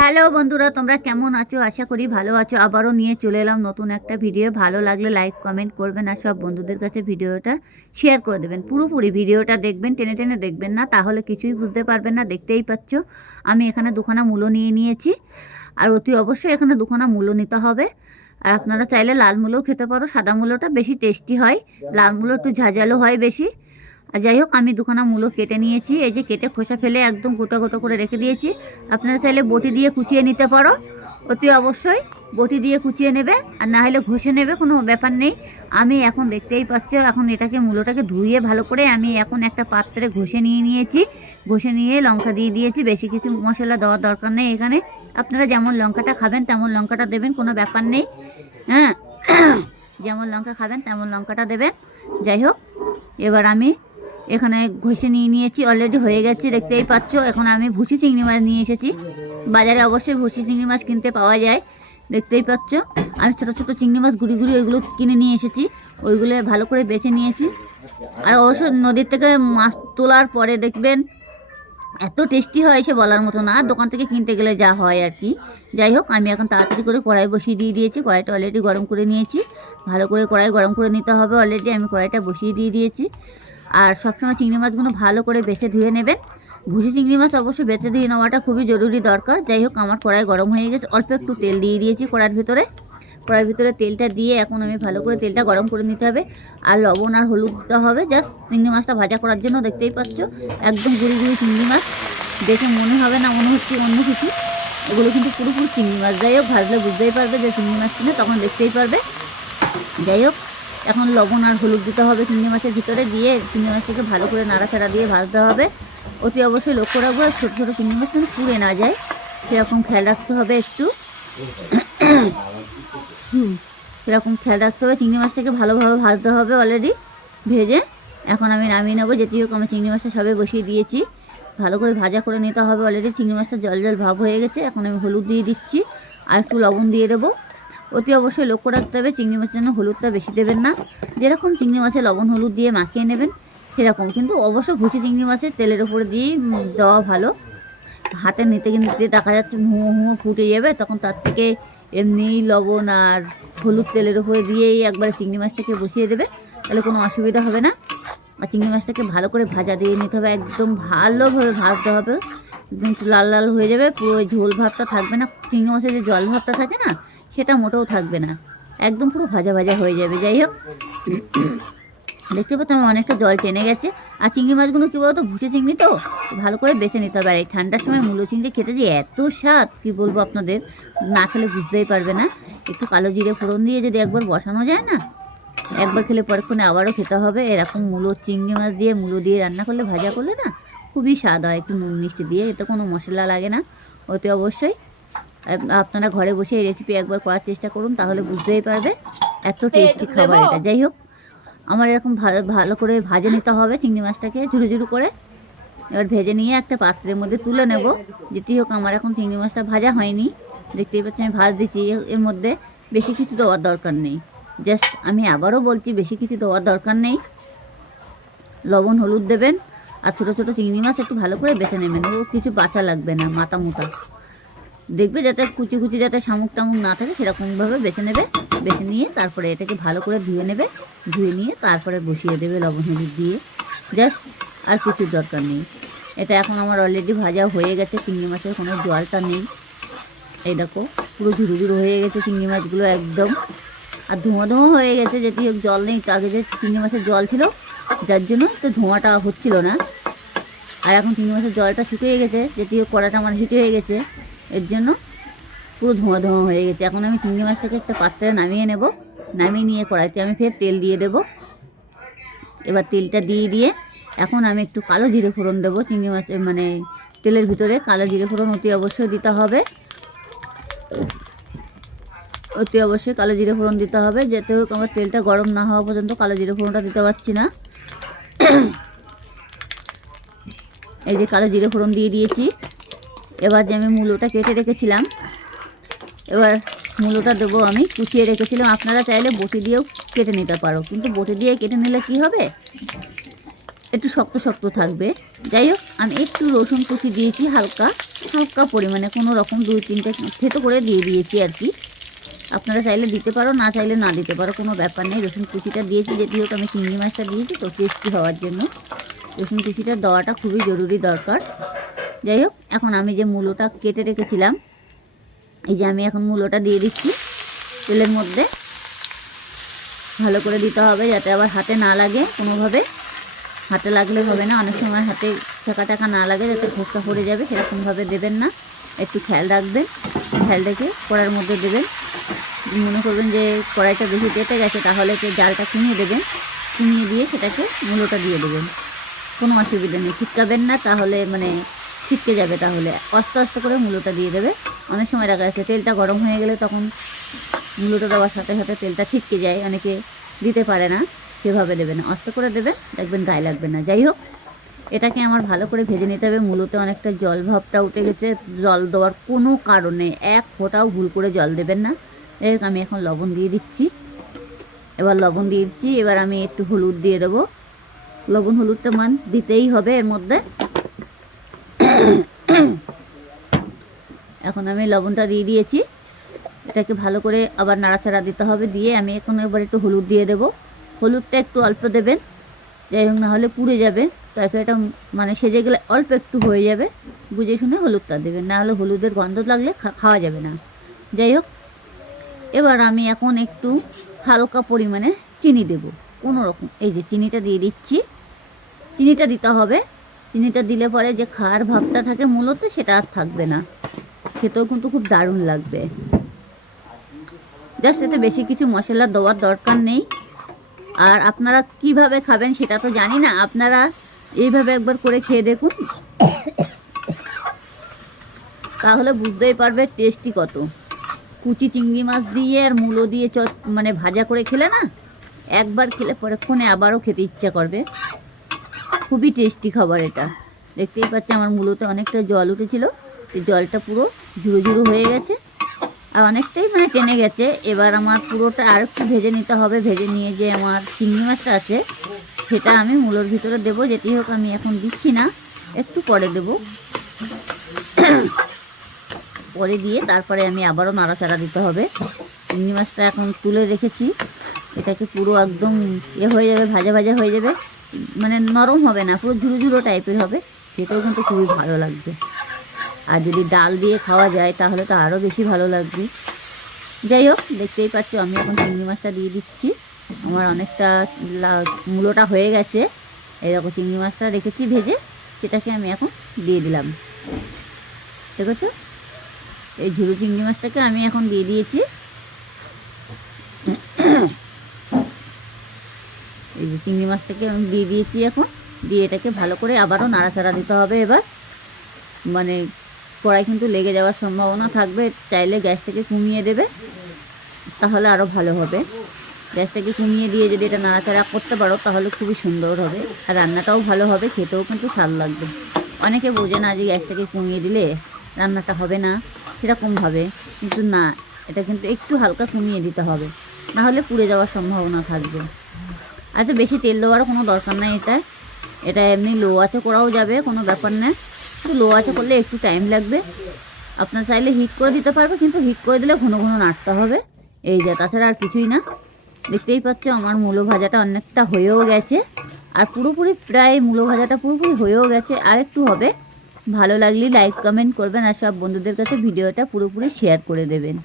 Hello বন্ধুরা, তোমরা কেমন আছো? আশা করি ভালো আছো। আবারও নিয়ে চলে এলাম নতুন একটা ভিডিও। ভালো লাগলে লাইক কমেন্ট করবেন আর সব বন্ধুদের কাছে ভিডিওটা শেয়ার করে দেবেন। পুরোপুরি ভিডিওটা দেখবেন, টেনে টেনে দেখবেন না, তাহলে কিছুই বুঝতে পারবেন না। দেখতেই পাচ্ছ আমি এখানে দুখানা মূলো নিয়ে নিয়েছি, আর অতি অবশ্যই এখানে দুখানা মূলো নিতে হবে। আর আপনারা চাইলে লাল মূলোও খেতে পারো, সাদা মূলোটা বেশি টেস্টি হয়, লাল মূলো একটু ঝাঁঝালো হয় বেশি। আর যাই হোক, আমি দুখানা মূলো কেটে নিয়েছি। এই যে কেটে খোসা ফেলে একদম গোটা গোটা করে রেখে দিয়েছি। আপনারা চাইলে বটি দিয়ে কুচিয়ে নিতে পারো, অতি অবশ্যই বটি দিয়ে কুচিয়ে নেবে, আর না হলে ঘষে নেবে, কোনো ব্যাপার নেই। আমি এখন দেখতেই পাচ্ছ, এখন এটাকে মূলোটাকে ধুয়ে ভালো করে আমি এখন একটা পাত্রে ঘষে নিয়েছি। ঘষে নিয়ে লঙ্কা দিয়ে দিয়েছি, বেশি কিছু মশলা দেওয়ার দরকার নেই এখানে। আপনারা যেমন লঙ্কাটা খাবেন তেমন লঙ্কাটা দেবেন, কোনো ব্যাপার নেই। হ্যাঁ, যেমন লঙ্কা খাবেন তেমন লঙ্কাটা দেবেন। যাই হোক, এবার আমি এখানে ঘষে নিয়েছি, অলরেডি হয়ে গেছে, দেখতেই পাচ্ছ। এখন আমি ভুসি চিংড়ি মাছ নিয়ে এসেছি। বাজারে অবশ্যই ভুসি চিংড়ি মাছ কিনতে পাওয়া যায়, দেখতেই পাচ্ছ। আমি ছোটো ছোটো চিংড়ি মাছ গুঁড়ি গুঁড়ি ওইগুলো কিনে নিয়ে এসেছি, ওইগুলো ভালো করে বেছে নিয়েছি। আর অবশ্য নদীর থেকে মাছ তোলার পরে দেখবেন এত টেস্টি হয় সে বলার মতো না, দোকান থেকে কিনতে গেলে যা হয় আর কি। যাই হোক, আমি এখন তাড়াতাড়ি করে কড়াই বসিয়ে দিয়েছি। কড়াইটা অলরেডি গরম করে নিয়েছি, ভালো করে কড়াই গরম করে নিতে হবে। অলরেডি আমি কড়াইটা বসিয়ে দিয়েছি। আর সবসময় চিংড়ি মাছগুলো ভালো করে বেছে ধুয়ে নেবেন। ভুসি চিংড়ি মাছ অবশ্যই বেছে ধুয়ে নেওয়াটা খুবই জরুরি দরকার। যাই হোক, আমার কড়াই গরম হয়ে গেছে, অল্প একটু তেল দিয়ে দিয়েছি কড়াইয়ের ভিতরে তেলটা দিয়ে এখন আমি ভালো করে তেলটা গরম করে নিতে হবে। আর লবণ আর হলুদ দিতে হবে জাস্ট চিংড়ি মাছটা ভাজা করার জন্য। দেখতেই পাচ্ছ একদম গুঁড়ি গুঁড়ি চিংড়ি মাছ, দেখে মনে হবে না মনে হচ্ছে অন্য কিছু, এগুলো কিন্তু পুরোপুরি চিংড়ি মাছ। যাই হোক, ভাজলে বুঝতেই পারবে যে চিংড়ি মাছ কিনে, তখন দেখতেই পারবে। যাই হোক, এখন লবণ আর হলুদ দিতে হবে চিংড়ি মাছের ভিতরে, দিয়ে চিংড়ি মাছটাকে ভালো করে নাড়াচাড়া দিয়ে ভাজতে হবে। অতি অবশ্যই লক্ষ্য রাখবো ছোটো ছোটো চিংড়ি মাছ কিন্তু পুড়ে না যায়, সেরকম খেয়াল রাখতে হবে একটু। সেরকম খেয়াল রাখতে হবে। চিংড়ি মাছটাকে ভালোভাবে ভাজতে হবে অলরেডি ভেজে। এখন আমি নামিয়ে নেবো। যেটি হোক, আমি চিংড়ি মাছটা সবে বসিয়ে দিয়েছি, ভালো করে ভাজা করে নিতে হবে। অলরেডি চিংড়ি মাছটা জল জল ভাব হয়ে গেছে। এখন আমি হলুদ দিয়ে দিচ্ছি আর একটু লবণ দিয়ে দেবো। অতি অবশ্যই লক্ষ্য রাখতে হবে চিংড়ি মাছের জন্য হলুদটা বেশি দেবেন না। যেরকম চিংড়ি মাছে লবণ হলুদ দিয়ে মাখিয়ে নেবেন সেরকম, কিন্তু অবশ্য ভুসি চিংড়ি মাছের তেলের উপরে দিয়েই দেওয়া ভালো। হাতে নিতে দেখা যাচ্ছে হুঁয়ো হুঁয়ো ফুটে যাবে, তখন তার থেকে এমনি লবণ আর হলুদ তেলের উপরে দিয়েই একবার চিংড়ি মাছটাকে বসিয়ে দেবে, তাহলে কোনো অসুবিধা হবে না। আর চিংড়ি মাছটাকে ভালো করে ভাজা দিয়ে নিতে হবে, একদম ভালোভাবে ভাজতে হবে, একদম লাল লাল হয়ে যাবে। পুরো ঝোল ভাবটা থাকবে না, চিংড়ি মাছের যে জল ভাবটা থাকে না সেটা মোটেও থাকবে না, একদম পুরো ভাজা ভাজা হয়ে যাবে। যাই হোক, দেখতে পাচ্ছ আমার অনেকটা জল টেনে গেছে। আর চিংড়ি মাছগুলো কী বলতো, ভুসি চিংড়ি তো ভালো করে বেছে নিতে হবে। আর এই ঠান্ডার সময় মূলো চিংড়ি খেতে যে এত স্বাদ, কী বলবো আপনাদের, না খেলে বুঝতেই পারবে না। একটু কালো জিরে ফোড়ন দিয়ে যদি একবার বসানো যায় না, একবার খেলে পরক্ষণে আবারও খেতে হবে। এরকম মূলো চিংড়ি মাছ দিয়ে মূলো দিয়ে রান্না করলে, ভাজা করলে না, খুবই স্বাদ হয় একটু নুন মিষ্টি দিয়ে। এতে কোনো মশলা লাগে না। অতি অবশ্যই আপনারা ঘরে বসে এই রেসিপি একবার করার চেষ্টা করুন, তাহলে বুঝতেই পারবে এত টেস্টি খাবার এটা। যাই হোক, আমার এরকম ভালো করে ভাজে নিতে হবে চিংড়ি মাছটাকে ঝুরু ঝুরু করে। এবার ভেজে নিয়ে একটা পাত্রের মধ্যে তুলে নেব। যেটি হোক, আমার এখন চিংড়ি মাছটা ভাজা হয়নি, দেখতেই পাচ্ছি আমি ভাজ দিচ্ছি। এর মধ্যে বেশি কিছু দেওয়ার দরকার নেই, জাস্ট আমি আবারও বলছি বেশি কিছু দেওয়ার দরকার নেই। লবণ হলুদ দেবেন, আর ছোটো ছোটো চিংড়ি মাছ একটু ভালো করে বেছে নেবেন, ও কিছু বাছা লাগবে না, মাথা মোটা দেখবে, যাতে কুচি কুচি যাতে শামুক টামুক না থাকে সেরকমভাবে বেছে নেবে। বেছে নিয়ে তারপরে এটাকে ভালো করে ধুয়ে নেবে, ধুয়ে নিয়ে তারপরে বসিয়ে দেবে লবণ হলুদ দিয়ে, জাস্ট। আর কিছুর দরকার নেই। এটা এখন আমার অলরেডি ভাজা হয়ে গেছে, চিংড়ি মাছের কোনো জলটা নেই। এই দেখো পুরো ঝুরু ঝুরু হয়ে গেছে চিংড়ি মাছগুলো একদম, আর ধোঁয়া ধোঁয়া হয়ে গেছে। যেটি জল নেই, আগে যে চিংড়ি মাছের জল ছিল যার জন্য তো ধোঁয়াটা হচ্ছিল না। আর এখন চিংড়ি মাছের জলটা শুকিয়ে গেছে, যেটি কড়াটা আমার হিট হয়ে গেছে, এর জন্য পুরো ধোঁয়া ধোঁয়া হয়ে গেছে। এখন আমি চিংড়ি মাছটাকে একটা পাত্রে নামিয়ে নেব। নামিয়ে নিয়ে কড়াইতে আমি ফের তেল দিয়ে দেব। এবার তেলটা দিয়ে এখন আমি একটু কালো জিরে ফোড়ন দেবো চিংড়ি মাছের, মানে তেলের ভিতরে কালো জিরে ফোড়ন অতি অবশ্যই দিতে হবে। অতি অবশ্যই কালো জিরে ফোড়ন দিতে হবে। যাতে হোক আমার তেলটা গরম না হওয়া পর্যন্ত কালো জিরে ফোড়নটা দিতে পারছি না। এই যে কালো জিরে ফোড়ন দিয়ে দিয়েছি। এবার যে আমি মূলোটা কেটে রেখেছিলাম, এবার মূলোটা দেবো, আমি কুচিয়ে রেখেছিলাম। আপনারা চাইলে বটি দিয়েও কেটে নিতে পারো, কিন্তু বটি দিয়ে কেটে নিলে কি হবে, একটু শক্ত শক্ত থাকবে। যাই হোক, আমি একটু রসুন কুচি দিয়েছি হালকা, হালকা পরিমাণে কোনো রকম 2-3টে থেতো করে দিয়ে দিয়েছি আর কি। আপনারা চাইলে দিতে পারো, না চাইলে না দিতে পারো, কোনো ব্যাপার নেই। রসুন কুচিটা দিয়েছি, যেটি হোক আমি চিংড়ি মাছটা দিয়েছি তো টেস্টি হওয়ার জন্য রসুন কুচিটা দেওয়াটা খুবই জরুরি দরকার। যাই হোক, এখন আমি যে মূলোটা কেটে রেখেছিলাম, এই যে আমি এখন মূলোটা দিয়ে দিচ্ছি তেলের মধ্যে। ভালো করে দিতে হবে যাতে আবার হাতে না লাগে কোনোভাবে। হাতে লাগলে হবে না, অনেক সময় হাতে টাকা না লাগে, যাতে ফোসকা পড়ে যাবে সেরকমভাবে দেবেন না, একটু খেয়াল রাখবেন। খেয়াল রেখে কড়াইয়ের মধ্যে দেবেন। মনে করবেন যে কড়াইটা বেশি পেতে গেছে, তাহলে জালটা কমিয়ে দেবেন। কমিয়ে দিয়ে সেটাকে মূলোটা দিয়ে দেবেন, কোনো অসুবিধা নেই। ছিটকাবেন না, তাহলে মানে ছিটকে যাবে। তাহলে আস্তে আস্তে করে মূলোটা দিয়ে দেবে। অনেক সময় দেখা যাচ্ছে তেলটা গরম হয়ে গেলে তখন মূলোটা দেওয়ার সাথে সাথে তেলটা ছিটকে যায়, অনেকে দিতে পারে না। সেভাবে দেবে না, আস্তে করে দেবেন, দেখবেন গায়ে লাগবে না। যাই হোক, এটাকে আমার ভালো করে ভেজে নিতে হবে। মূলোতে অনেকটা জল ভাবটা উঠে গেছে, জল দেওয়ার কোনো কারণে এক ফোঁটাও ভুল করে জল দেবেন না। যাই হোক, আমি এখন লবণ দিয়ে দিচ্ছি। এবার লবণ দিয়ে দিচ্ছি, এবার আমি একটু হলুদ দিয়ে দেবো। লবণ হলুদটা দিতেই হবে এর মধ্যে। এখন আমি লবণটা দিয়ে দিয়েছি, এটাকে ভালো করে আবার নাড়াচাড়া দিতে হবে। দিয়ে আমি এখন এবার একটু হলুদ দিয়ে দেবো। হলুদটা একটু অল্প দেবেন, যাই হোক, নাহলে পুড়ে যাবে। তরকারিটা মানে সেজে গেলে অল্প একটু হয়ে যাবে, বুঝে শুনে হলুদটা দেবেন, নাহলে হলুদের গন্ধ লাগলে খাওয়া যাবে না। যাই হোক, এবার আমি এখন একটু হালকা পরিমাণে চিনি দেব, কোনো রকম। এই যে চিনিটা দিয়ে দিচ্ছি, চিনিটা দিতে হবে। চিনিটা দিলে পরে যে খাওয়ার ভাবটা থাকে মূলত সেটা আর থাকবে না, খেতেও কিন্তু খুব দারুণ লাগবে। জাস্ট এতে বেশি কিছু মশলা দেওয়ার দরকার নেই। আর আপনারা কিভাবে খাবেন সেটা তো জানি না, আপনারা এইভাবে একবার করে খেয়ে দেখুন, তাহলে বুঝতেই পারবে টেস্টি কত। কুচি চিংড়ি মাছ দিয়ে আর মূলো দিয়ে মানে ভাজা করে খেলে না, একবার খেলে পরেক্ষণে আবারও খেতে ইচ্ছা করবে। খুবই টেস্টি খাবার এটা। দেখতেই পাচ্ছি আমার মূলোতে অনেকটা জল উঠেছিল, এই জলটা পুরো ঝুড়ো ঝুড়ো হয়ে গেছে আর অনেকটাই মানে টেনে গেছে। এবার আমার পুরোটা আর একটু ভেজে নিতে হবে। ভেজে নিয়ে যে আমার চিংড়ি মাছটা আছে সেটা আমি মূলোর ভিতরে দেবো। যেটি হোক, আমি এখন দিচ্ছি না, একটু পরে দেব। পরে দিয়ে তারপরে আমি আবারও নাড়াচাড়া দিতে হবে। চিংড়ি মাছটা এখন তুলে রেখেছি, এটাকে পুরো একদম হয়ে যাবে, ভাজা ভাজা হয়ে যাবে, মানে নরম হবে না, পুরো ঝুড়ো ঝুড়ো টাইপের হবে। সেটাও কিন্তু খুবই ভালো লাগবে। আর যদি ডাল দিয়ে খাওয়া যায় তাহলে তো আরও বেশি ভালো লাগবে। যাই হোক, দেখতেই পাচ্ছ আমি এখন চিংড়ি মাছটা দিয়ে দিচ্ছি। আমার অনেকটা মূলোটা হয়ে গেছে। এরকম চিংড়ি মাছটা রেখেছি ভেজে, সেটাকে আমি এখন দিয়ে দিলাম। দেখেছ, এই ঝুড়ো চিংড়ি মাছটাকে আমি এখন দিয়ে দিয়েছি। এই যে চিংড়ি মাছটাকে আমি দিয়ে দিয়েছি এখন। দিয়ে এটাকে ভালো করে আবারও নাড়াচাড়া দিতে হবে। এবার মানে কড়াই কিন্তু লেগে যাওয়ার সম্ভাবনা থাকবে, চাইলে গ্যাসটাকে কমিয়ে দেবে, তাহলে আরও ভালো হবে। গ্যাসটাকে কমিয়ে দিয়ে যদি এটা নাড়াচাড়া করতে পারো তাহলে খুবই সুন্দর হবে, আর রান্নাটাও ভালো হবে, খেতেও কিন্তু স্বাদ লাগবে। অনেকে বোঝে না যে গ্যাসটাকে কমিয়ে দিলে রান্নাটা হবে না সেরকমভাবে, কিন্তু না, এটা কিন্তু একটু হালকা কমিয়ে দিতে হবে, নাহলে পুড়ে যাওয়ার সম্ভাবনা থাকবে। আর তো বেশি তেল দেওয়ারও কোনো দরকার নাই। এটা এমনি লো আঁচে করাও যাবে, কোনো ব্যাপার না। একটু লো আঁচে করলে একটু টাইম লাগবে। আপনার চাইলে হিট করে দিতে পারবে, কিন্তু হিট করে দিলে ঘন ঘন নাড়তে হবে। এই যে, তাছাড়া আর কিছুই না। দেখতেই পাচ্ছ আমার মূলো ভাজাটা অনেকটা হয়েও গেছে, আর পুরোপুরি প্রায় মূলো ভাজাটা পুরোপুরি হয়েও গেছে, আর একটু হবে। ভালো লাগলে লাইক কমেন্ট করবেন, আর সব বন্ধুদের কাছে ভিডিওটা পুরোপুরি শেয়ার করে দেবেন।